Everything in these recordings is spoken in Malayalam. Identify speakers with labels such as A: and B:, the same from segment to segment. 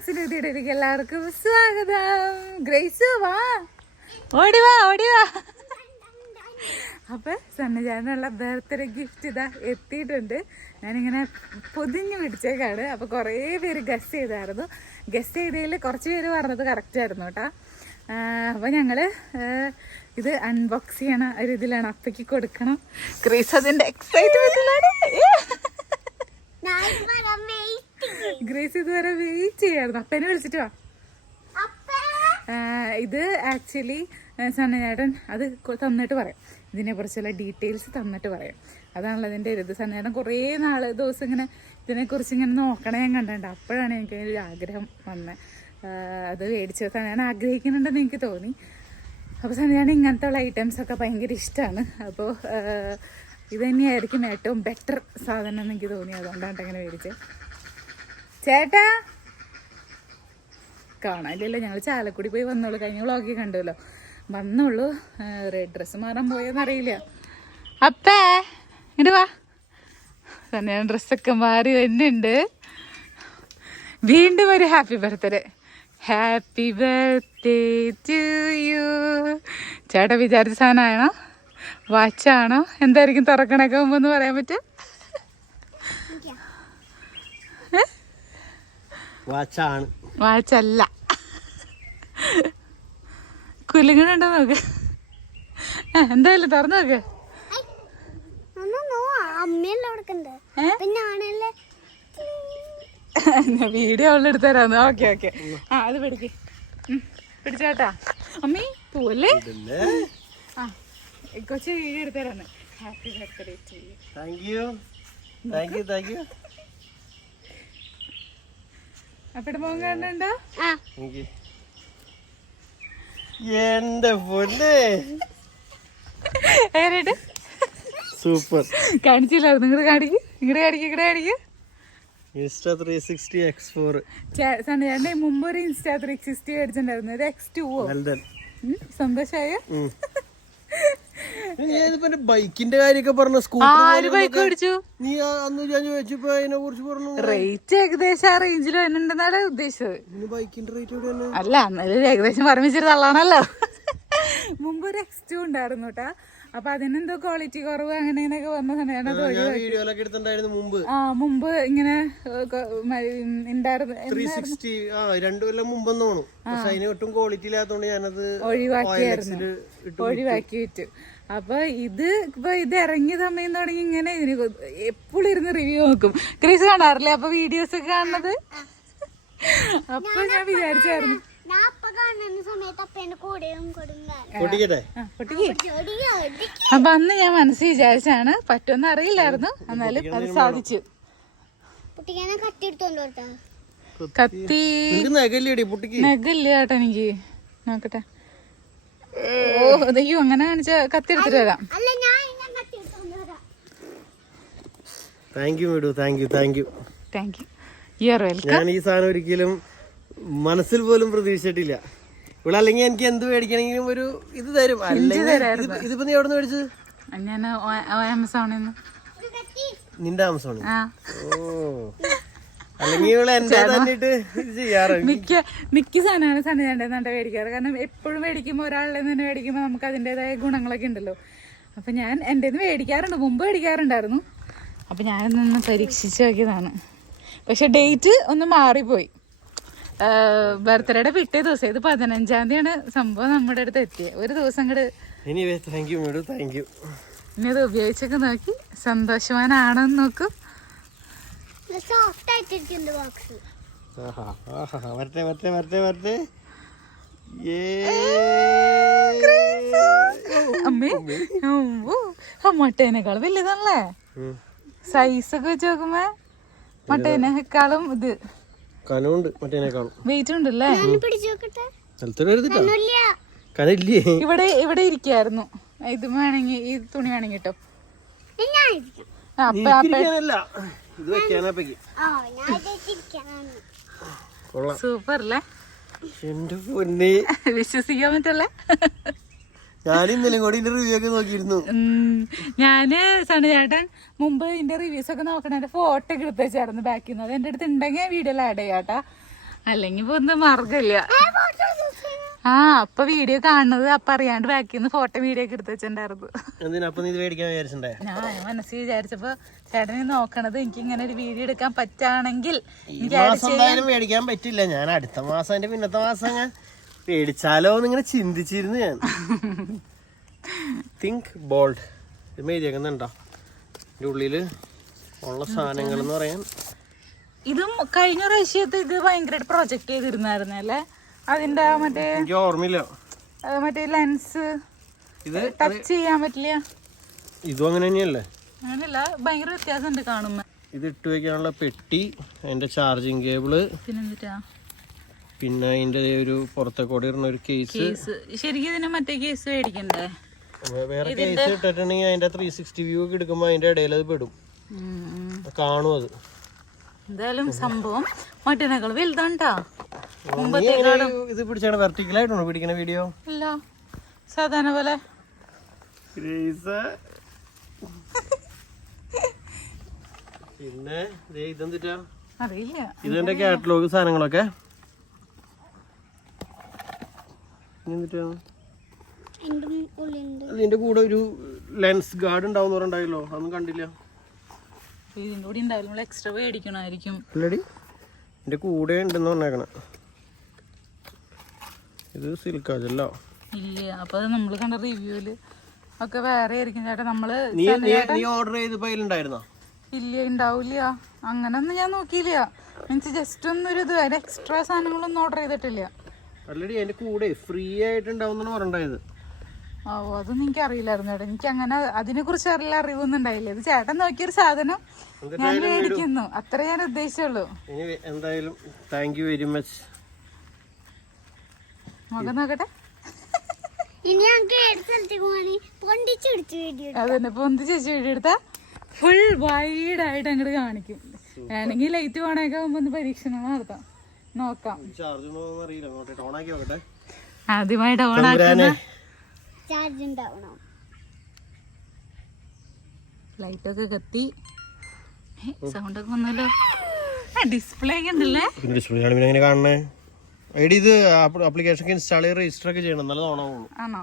A: ബോക്സിന്റെ വീട്ടിലേക്ക് എല്ലാവർക്കും സ്വാഗതം. ഗ്രേസ് വാ. ഓടി വാ ഓടി വാ. അപ്പൊ സന്നജാനുള്ള ബർത്ത്ഡേ ഗിഫ്റ്റ് ഇതാ എത്തിയിട്ടുണ്ട്. ഞാനിങ്ങനെ പൊതിഞ്ഞു പിടിച്ചേക്കാണ്. അപ്പൊ കുറേ പേര് ഗസ് ചെയ്തായിരുന്നു. ഗസ് ചെയ്തതിൽ കുറച്ച് പേര് പറഞ്ഞത് കറക്റ്റ് ആയിരുന്നു കേട്ടോ. അപ്പൊ ഞങ്ങൾ ആ, ഇത് അൺബോക്സ് ചെയ്യണ ഒരു ഇതിലാണ്. അപ്പയ്ക്ക് കൊടുക്കണം. ക്രീസ് അതിന്റെ എക്സൈറ്റ്മെന്റിലാണ് ഗ്രേസ് ഇതുവരെ വെയിറ്റ് ചെയ്യായിരുന്നു. അപ്പനെ വിളിച്ചിട്ട് വാ. ഇത് ആക്ച്വലി സണ്ണചേട്ടൻ അത് തന്നിട്ട് പറയാം. ഇതിനെ കുറിച്ചുള്ള ഡീറ്റെയിൽസ് തന്നിട്ട് പറയാം. അതാണല്ലോ അതിന്റെ ഒരു ഇത്. സണ്ണചേട്ടൻ കുറേ നാൾ ദിവസം ഇങ്ങനെ ഇതിനെക്കുറിച്ച് ഇങ്ങനെ നോക്കണേ ഞാൻ കണ്ടിട്ടുണ്ട്. അപ്പോഴാണ് എനിക്ക് ഒരു ആഗ്രഹം വന്നത് അത് മേടിച്ചത് ഞാൻ ആഗ്രഹിക്കുന്നുണ്ടെന്ന് എനിക്ക് തോന്നി. അപ്പോൾ സണ്ണചേട്ടൻ ഇങ്ങനത്തെ ഉള്ള ഐറ്റംസ് ഒക്കെ ഭയങ്കര ഇഷ്ടമാണ് അപ്പോൾ ഇത് തന്നെയായിരിക്കും ഏറ്റവും ബെറ്റർ സാധനം എന്ന് എനിക്ക് തോന്നി. അതുകൊണ്ടാണ് ഇങ്ങനെ മേടിച്ചത് ചേട്ടാ. കാണാനില്ലല്ലോ ഞങ്ങൾ ചാലക്കുടി പോയി വന്നോളൂ. കഴിഞ്ഞ വ്ളോഗിൽ കണ്ടല്ലോ. വന്നോളൂ. റെഡ് ഡ്രസ്സ് മാറാൻ പോയെന്നറിയില്ല. അപ്പേ ഇങ്ങോട്ട് വാ. തന്നെ ഡ്രസ്സൊക്കെ മാറി എന്നുണ്ട് വീണ്ടും ഒരു happy birthday happy birthday to you ചേട്ടാ വിചാരിച്ച സാധനമാണോ? വാച്ചാണോ എന്തായിരിക്കും തുറക്കണേക്കുമ്പോൾ ഒന്ന് പറയാൻ പറ്റും
B: വാച്ചാണ്.
A: വാച്ചല്ല. കുലുങ്ങണുണ്ടോ നോക്ക്. എന്തായാലും തുറന്നു നോക്ക്. വീഡിയോ ഉള്ള എടുത്ത് തരാന്ന്. Okay okay. ആ അത് പിടിക്ക്. പിടിച്ചാട്ടാ. അമ്മി അമ്മീ
B: പോവല്ലേ
A: ആ കൊച്ചു വീഡിയോ എടുത്തു തരാന്ന്. Happy birthday to you
B: thank you thank you thank you
A: അപ്പടെ മോൻ കാണുന്നുണ്ടോ?
C: ആ.
B: എന്റെ പൊന്നെ. സൂപ്പർ.
A: കാണിച്ചില്ലായിരുന്നു. ഇങ്ങോട്ട് കാണിക്ക്. ഇങ്ങോട്ട് കാണിക്ക് ഇങ്ങോട്ട് കാണിക്ക്.
B: Insta three sixty X four.
A: ചേട്ടന്റെ മുമ്പ് ഒരു Insta three sixty മേടിച്ചിട്ടുണ്ടായിരുന്നു. X two
B: well done.
A: സന്തോഷമായ
B: ബൈക്കിന്റെ കാര്യമൊക്കെ പറഞ്ഞു സ്കൂട്ടർ
A: ബൈക്ക് മേടിച്ചു
B: നീ അന്ന് ഞാൻ ചോദിച്ചപ്പോ അതിനെ കുറിച്ച് പറഞ്ഞു.
A: റേറ്റ് ഏകദേശം ആ റേഞ്ചിൽ വരുന്നുണ്ടെന്നാണ് ഉദ്ദേശിച്ചത്.
B: ബൈക്കിന്റെ റേറ്റ് എവിടെ
A: അല്ല എന്നാലും ഏകദേശം പറമ്പിച്ചിട്ട് തള്ളാണല്ലോ. മുമ്പ് ഒരു എക്സ് ടു ഉണ്ടായിരുന്നു കേട്ടാ അപ്പൊ അതിനെന്തോ ക്വാളിറ്റി കുറവ് അങ്ങനെ ഇങ്ങനെയൊക്കെ വന്ന സമയമാണ്
B: മുമ്പ്.
A: ആ മുമ്പ് ഇങ്ങനെ ഉണ്ടായിരുന്നു ഒഴിവാക്കിയായിരുന്നു. ഓയിലെക്സിൽ അപ്പൊ ഇത് ഇപ്പൊ ഇത് ഇറങ്ങിയ സമയം തുടങ്ങി ഇങ്ങനെ ഇതിന് എപ്പോഴും ഇരുന്ന് റിവ്യൂ നോക്കും. ക്രിസ് കാണാറില്ലേ അപ്പൊ വീഡിയോസ് ഒക്കെ കാണുന്നത്? അപ്പൊ ഞാൻ വിചാരിച്ചായിരുന്നു.
C: ഞാൻ അപ്പ
A: അന്ന് ഞാൻ മനസ്സിൽ വിചാരിച്ചാണ് പറ്റുമെന്ന് അറിയില്ലായിരുന്നു. എന്നാലും അത് സാധിച്ചു. കത്തി
B: നിനക്ക് നഗല്ലേടി പൊട്ടിക്ക്
A: നഗില്ല എനിക്ക്. നോക്കട്ടെ. ഓ അയ്യോ അങ്ങനെ കാണിച്ച കത്തി എടുത്തിട്ട് വരാം.
B: Thank you മേഡു thank you thank you
A: thank you you are welcome
B: ഞാൻ ഈ സാധനം ഒരിക്കലും മനസ്സിൽ പോലും പ്രതീക്ഷിച്ചിട്ടില്ല. ഇവിടെ അല്ലെങ്കിൽ എനിക്ക് എന്ത് മേടിക്കണമെങ്കിലും ഒരു ഇത് തരും. അല്ലെങ്കിൽ ഇത് ഇതിപ്പോ നീ എവിടെ നിന്ന് മേടിച്ചത്?
A: ഞാൻ ആമസോണിൽ നിന്ന്
B: നിന്റെ ആമസോണിൽ
A: ആ.
B: ഓ.
A: മിക്ക മിക്ക സാധനമാണ് സണ്ണിചാന്റെ തന്നെ മേടിക്കാറ്. കാരണം എപ്പോഴും മേടിക്കുമ്പോൾ ഒരാളുടെ തന്നെ മേടിക്കുമ്പോൾ നമുക്ക് അതിന്റെതായ ഗുണങ്ങളൊക്കെ ഉണ്ടല്ലോ. അപ്പം ഞാൻ എന്റെ നിന്ന് മേടിക്കാറുണ്ട്. മുമ്പ് മേടിക്കാറുണ്ടായിരുന്നു. അപ്പം ഞാനൊന്ന് പരീക്ഷിച്ച് നോക്കിയതാണ്. പക്ഷെ ഡേറ്റ് ഒന്ന് മാറിപ്പോയി. ബർത്ത്ഡേയുടെ പിറ്റേ ദിവസം ഇത് പതിനഞ്ചാം തീയതിയാണ് സംഭവം നമ്മുടെ അടുത്ത് എത്തിയത് ഒരു ദിവസം കൂടെ ഇനി അത് ഉപയോഗിച്ചൊക്കെ നോക്കി സന്തോഷവാനാണെന്ന് നോക്കും.
C: സോഫ്റ്റ് ബോക്സ്
B: ആഹാ ആഹാ വരട്ടെ വരട്ടെ വരട്ടെ വരട്ടെ.
A: അമ്മേ ഓ ആ മുട്ടേനേക്കാൾ വലുതാണല്ലേ? സൈസ് ഒക്കെ വെച്ച് നോക്കുമ്പോ മട്ടേനേക്കാളും ഇത്.
B: കനമുണ്ട് മറ്റേനേക്കാളും
A: വെയിറ്റ് ഉണ്ടല്ലേ ഇവിടെ ഇവിടെ ഇരിക്കായിരുന്നു. ഇത് വേണമെങ്കിൽ ഈ തുണി വേണമെങ്കിൽ കിട്ടും അപ്പൊ
B: ഇത് വെക്കാനപ്പേക്ക്
C: ആ ഞാൻ ഇരിക്കാനാണ്
B: കൊള്ളാം.
A: സൂപ്പർ അല്ലേ
B: എന്റെ പൊന്നെ.
A: വിശ്വസിക്കാൻ പറ്റല്ലേ
B: ഞാൻ ഇന്നലെ കൂടി റിവ്യൂ ഒക്കെ നോക്കിയിരുന്നു.
A: ഞാൻ സണി ചേട്ടൻ മുമ്പ് ഇതിന്റെ റിവ്യൂസ് ഒക്കെ നോക്കണ ഫോട്ടോ ഒക്കെ എടുത്ത് വെച്ചായിരുന്നു ബാക്കിൽ നിന്ന് അത് എന്റെ അടുത്ത് ഉണ്ടെങ്കിൽ വീഡിയോയിൽ ആഡ് ചെയ്യാട്ടാ അല്ലെങ്കിൽ ഇപ്പൊ ഒന്നും മാർഗമില്ല ആ അപ്പൊ വീഡിയോ കാണുന്നത് അപ്പൊ അറിയാണ്ട് ബാക്കിൽ നിന്ന് ഫോട്ടോ വീഡിയോ ഒക്കെ എടുത്ത് വെച്ചിട്ടുണ്ടായിരുന്നു. ഞാൻ മനസ്സിൽ വിചാരിച്ചപ്പോ ചേട്ടനെ നോക്കണത് എനിക്ക് ഇങ്ങനെ ഒരു വീഡിയോ എടുക്കാൻ പറ്റാണെങ്കിൽ
B: മേടിക്കാൻ പറ്റില്ല. ഞാൻ അടുത്ത മാസം അതിന്റെ പിന്നത്തെ മാസം ഞാൻ പേടിച്ചാലോ എന്നിങ്ങനെ ചിന്തിച്ചിരുന്നു ഞാൻ. തിങ്ക് ബോൾഡ് ഇത് മേടിയേക്കുന്നുണ്ടോ? ഇതിന്റെ ഉള്ളിൽ ഉള്ള സാധനങ്ങൾ എന്ന് പറയാൻ
A: ഇതും കഴിഞ്ഞ പ്രാവശ്യത്തെ ഇത് ഭയങ്കരമായിട്ട് പ്രൊജക്ട് ചെയ്തിരുന്നായിരുന്നു അല്ലേ? അതിന്റെ മറ്റേ
B: ഓർമ്മയില്ല.
A: മറ്റേ ലെൻസ്
B: ഇത്
A: ടച്ച് ചെയ്യാൻ പറ്റില്ല.
B: ഇതും അങ്ങനെ തന്നെയല്ലേ?
A: അങ്ങനെയല്ല ഭയങ്കര വ്യത്യാസമുണ്ട് കാണുമ്പോ.
B: ഇത് ഇട്ട് വെക്കാനുള്ള പെട്ടി അതിന്റെ ചാർജിങ് കേബിൾ
A: പിന്നെന്താ
B: പിന്നെ അതിന്റെ ഒരു പുറത്തെ കൂടെ ഇടുന്ന ഒരു കേസ്
A: ശരിക്കും ഇതിന് മറ്റേ കേസ് മേടിക്കണ്ടേ?
B: വേറെ കേസ് ഇട്ടിട്ടുണ്ടെങ്കിൽ അതിന്റെ ത്രീ സിക്സ്റ്റി വ്യൂ ഒക്കെ എടുക്കുമ്പോ അതിന്റെ ഇടയിൽ അത് പെടും. കാണും അത്.
A: എന്തായാലും സംഭവം മറ്റേനേക്കാൾ വലുതാണ്ടാ.
B: ഇത് പിടിച്ചാണ് വെർട്ടിക്കലായിട്ടാണോ പിടിക്കണ വീഡിയോ?
A: ഇല്ല. സാധാരണ പോലെ.
B: പിന്നെ ദേ ഇതെന്തിട്ടാ?
A: അറിയില്ല.
B: ഇതിന്റെ കാറ്റലോഗ് സാധനങ്ങളൊക്കെ. അതിന്റെ കൂടെ ഒരു ലെൻസ് ഗാർഡ് ഉണ്ടാവും പറഞ്ഞിട്ടുണ്ടായല്ലോ അതൊന്നും കണ്ടില്ല.
A: ഇതിന്റെ കൂടി ഉണ്ടാവില്ല നമ്മൾ എക്സ്ട്രാ മേടിക്കണമായിരിക്കും.
B: അല്ലടി ഇതിന്റെ കൂടെ ഉണ്ടെന്ന് പറഞ്ഞേക്കണ. ഇത് സിൽക്കാജല്ലോ
A: ഇല്ല അപ്പൊ നമ്മൾ കണ്ട റിവ്യൂൽ ഒക്കെ വേറെ ആയിരിക്കും. ചേട്ടാ നമ്മൾ
B: നീ ഓർഡർ ചെയ്ത് അതിലുണ്ടായിരുന്നോ
A: ഇല്ല ഉണ്ടാവില്ല അങ്ങനെ ഒന്നും ഞാൻ നോക്കിയില്ല. മീൻസ് ജസ്റ്റ് ഒന്നൊരു ഇത് എക്സ്ട്രാ സാധനങ്ങളൊന്നും ഓർഡർ ചെയ്തിട്ടില്ല.
B: അല്ലടി അതിന്റെ കൂടെ ഫ്രീ ആയിട്ട് ഉണ്ടാവുന്ന പറഞ്ഞിട്ടുണ്ടായത്.
A: ഓ അതൊന്നും എനിക്ക് അറിയില്ലായിരുന്നു ചേട്ടാ എനിക്ക് അങ്ങനെ അതിനെ കുറിച്ച് അറിയില്ല അറിവൊന്നും ഉണ്ടായില്ല ഇത് ചേട്ടൻ നോക്കിയൊരു സാധനം ഞാൻ മേടിക്കുന്നു. അത്ര ഞാൻ ഉദ്ദേശിച്ചുള്ളൂ.
B: ഇനി എന്തായാലും താങ്ക് യു വെരി മച്ച്
A: മുഖം നോക്കട്ടെ.
C: ഇനി
A: അതന്നെ പൊന്തിച്ച് വെച്ച് ചേച്ചി വീഡിയോ എടുത്താ ഫുൾ വൈഡ് ആയിട്ട് അങ്ങോട്ട് കാണിക്കും. വേണമെങ്കിൽ ലൈറ്റ് പോണേക്കെ ആകുമ്പോ ഒന്ന് പരീക്ഷണം നടത്താം. നോക്കാം.
B: ഓണാക്കി
A: ആദ്യമായിട്ട് ഓൺ ആക്കുന്ന
C: ചാർജ് ഉണ്ടാവണം.
A: ലൈറ്റൊക്കെ കത്തി. സൗണ്ട് ഒക്കെ വന്നല്ലോ. ഡിസ്പ്ലേ ഒക്കെ ഉണ്ടല്ലേ?
B: പിന്നെ ഡിസ്പ്ലേ ആണ്. പിന്നെ എങ്ങനെ കാണണേ ഐഡി ഇത് ആപ്ലിക്കേഷൻ ഇൻസ്റ്റാൾ ചെയ്ത് രജിസ്റ്റർ ഒക്കെ ചെയ്യണം. എന്നാലും ഓണാവുള്ളൂ
A: ആണോ?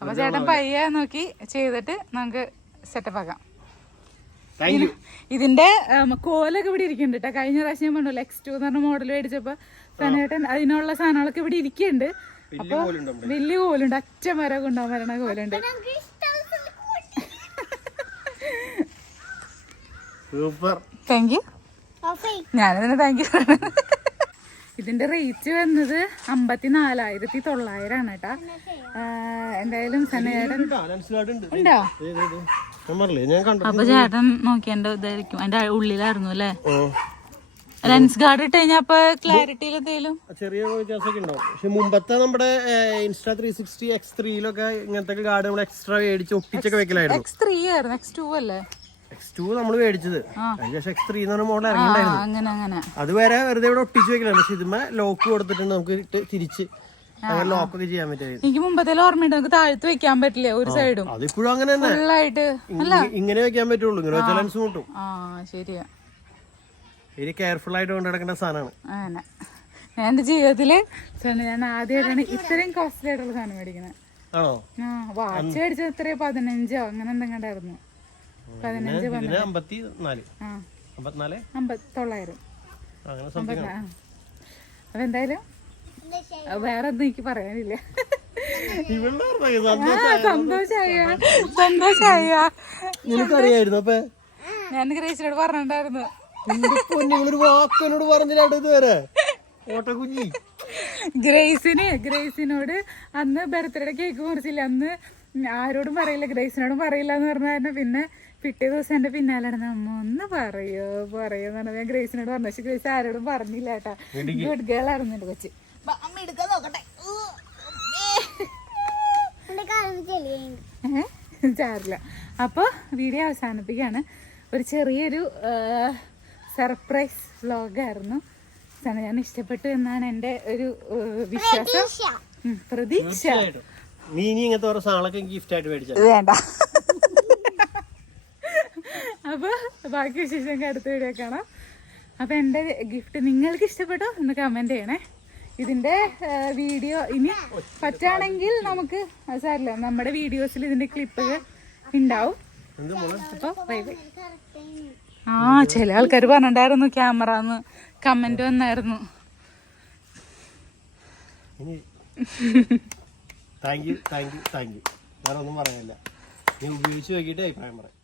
A: അപ്പൊ ചേട്ടൻ പയ്യെ നോക്കി ചെയ്തിട്ട് നമുക്ക് സെറ്റപ്പ് ആക്കാം. ഇതിന്റെ കോലൊക്കെ ഇവിടെ ഇരിക്കുന്നുണ്ട് കേട്ടോ കഴിഞ്ഞ പ്രാവശ്യം ഞാൻ പറഞ്ഞല്ലോ എക്സ് ടു എന്ന് പറഞ്ഞ മോഡൽ മേടിച്ചപ്പോ സനേട്ടൻ അതിനുള്ള സാധനങ്ങളൊക്കെ ഇവിടെ ഇരിക്കുന്നുണ്ട്.
B: നമ്മുടെ.
A: വലിയ കോലുണ്ട്. അച്ഛൻ മര കൊണ്ടാ വരണ കോലുണ്ട് താങ്ക് യു ഞാനതിന് താങ്ക് യു ഇതിന്റെ റേറ്റ് വന്നത് അമ്പത്തി നാലായിരത്തി തൊള്ളായിരം ആണ് കേട്ടാ എന്തായാലും
B: ഉണ്ട്.
A: അപ്പൊ ചേട്ടൻ നോക്കിയാണ്ട് ഇതായിരിക്കും. അതിന്റെ ഉള്ളിലായിരുന്നു അല്ലേ? ലെൻസ് ഗാർഡ് ഇട്ട് ക്ലാരിറ്റിയിൽ എന്തെങ്കിലും
B: ചെറിയ വ്യത്യാസമൊക്കെ ഉണ്ടാവും. പക്ഷെ മുമ്പത്തെ നമ്മുടെ ഇൻസ്റ്റാ ത്രീ സിക്സ്റ്റി എക്സ് ത്രീയിലൊക്കെ ഇങ്ങനത്തെ ഗാർഡ് നമ്മൾ എക്സ്ട്രാ മേടിച്ച് ഒപ്പിച്ചൊക്കെ വെക്കലായിരുന്നു.
A: എക്സ് ത്രീ ആയിരുന്നു എക്സ് ടു അല്ലേ?
B: എക്സ് ടു നമ്മൾ മേടിച്ചത്. അതിനുശേഷം എക്സ് ത്രീ എന്ന് പറഞ്ഞ മോഡൽ ഇറങ്ങിണ്ടായിരുന്നു.
A: അങ്ങനെ അങ്ങനെ.
B: അത് വരെ വെറുതെ ഇവിടെ ഒട്ടിച്ച് വെക്കലാണ് പക്ഷെ ഇതുമ്മ ലോക്ക് കൊടുത്തിട്ടുണ്ട് നമുക്ക് ഇട്ട് തിരിച്ച്
A: എനിക്ക് മുമ്പത്തേലും ഓർമ്മയുണ്ട് നമുക്ക് താഴ്ത്ത് വെക്കാൻ പറ്റില്ല ഒരു സൈഡും
B: അതിപ്പോഴും അങ്ങനെ തന്നെ. ഇങ്ങനെ വെക്കാൻ പറ്റുള്ളൂ ഇങ്ങനെ വെച്ചാൽ ലെൻസ് കൂട്ടും.
A: ആ ശരിയാ.
B: ഇനി കെയർഫുൾ ആയിട്ട് കൊണ്ട് നടക്കേണ്ട സാധനമാണ്.
A: ആന എന്റെ ജീവിതത്തിൽ ഞാൻ ആദ്യമായിട്ടാണ് ഇത്രയും കോസ്റ്റ്ലി ആയിട്ടുള്ള സാധനം മേടിക്കുന്നത്
B: ആണോ?
A: വാച്ച് മേടിച്ചത് എത്രയോ? പതിനഞ്ചോ? അങ്ങനെ എന്തെങ്കിലും പതിനഞ്ച്
B: ഇതിന് അമ്പത്തി നാല്
A: ആ.
B: അമ്പത്തിനാല്?
A: അമ്പത് തൊള്ളായിരം.
B: അങ്ങനെ
A: ആ. അതെന്തായാലും
C: എന്താ
A: വേറെ ഒന്നും എനിക്ക് പറയാനില്ല സന്തോഷായ? സന്തോഷായ?
B: അപ്പൊ?
A: ഞാൻ ഗ്രേസിനോട് പറഞ്ഞിട്ടുണ്ടായിരുന്നു.
B: നിന്റെ പൊന്നുങ്ങളൊരു വാക്ക് എന്നോട് പറഞ്ഞില്ല ഇതുവരെ. ഓട്ട കുഞ്ഞി
A: ഗ്രേസിന് ഗ്രേസിനോട് അന്ന് ബർത്ത്ഡേ കേക്ക് മുറിച്ചില്ല അന്ന് ആരോടും പറയില്ല ഗ്രേസിനോടും പറയില്ല എന്ന് പറഞ്ഞ കാരണം പിന്നെ പിറ്റേ ദിവസം എന്റെ പിന്നാലെ നടന്ന് അമ്മ ഒന്ന് പറയോ പറയോ എന്ന് പറഞ്ഞാൽ ഞാൻ ഗ്രേസിനോട് പറഞ്ഞു. പക്ഷെ ഗ്രേസ് ആരോടും പറഞ്ഞില്ല കേട്ടാ. ഗുഡ് ഗേൾ അറിഞ്ഞിട്ട് എന്റെ കൊച്ച്. അമ്മ എടുക്കാൻ നോക്കട്ടെ? ചാറില്ല അപ്പോൾ വീഡിയോ അവസാനിപ്പിക്കുകയാണ്. ഒരു ചെറിയൊരു സർപ്രൈസ് വ്ലോഗായിരുന്നു സാധനം ഞാൻ ഇഷ്ടപ്പെട്ടു എന്നാണ് എന്റെ ഒരു വിശ്വാസം. പ്രതീക്ഷ.
B: നീ ഇനി ഇങ്ങനത്തെ ഓരോ സാധനങ്ങളൊക്കെ ഗിഫ്റ്റ് ആയിട്ട് മേടിച്ച.
A: വേണ്ട. അപ്പൊ ബാക്കി വിശേഷം അടുത്ത വീഡിയോ കാണാം. അപ്പൊ എന്റെ ഗിഫ്റ്റ് നിങ്ങൾക്ക് ഇഷ്ടപ്പെട്ടോ എന്ന് കമന്റ് ചെയ്യണേ. ഇതിന്റെ വീഡിയോ ഇനി പറ്റാണെങ്കിൽ നമുക്ക് സാറില്ല സാരില്ല നമ്മുടെ വീഡിയോസിൽ ഇതിന്റെ ക്ലിപ്പുകൾ ഉണ്ടാവും. അപ്പൊ ബൈ ബൈ ആ ചില ആൾക്കാർ പറഞ്ഞിട്ടുണ്ടായിരുന്നു ക്യാമറ എന്ന് കമന്റ് വന്നായിരുന്നു.
B: Thank you thank you thank you. വേറെ ഒന്നും പറയാനില്ല ഞാൻ ഉപയോഗിച്ച് നോക്കിയിട്ട് അഭിപ്രായം പറയാം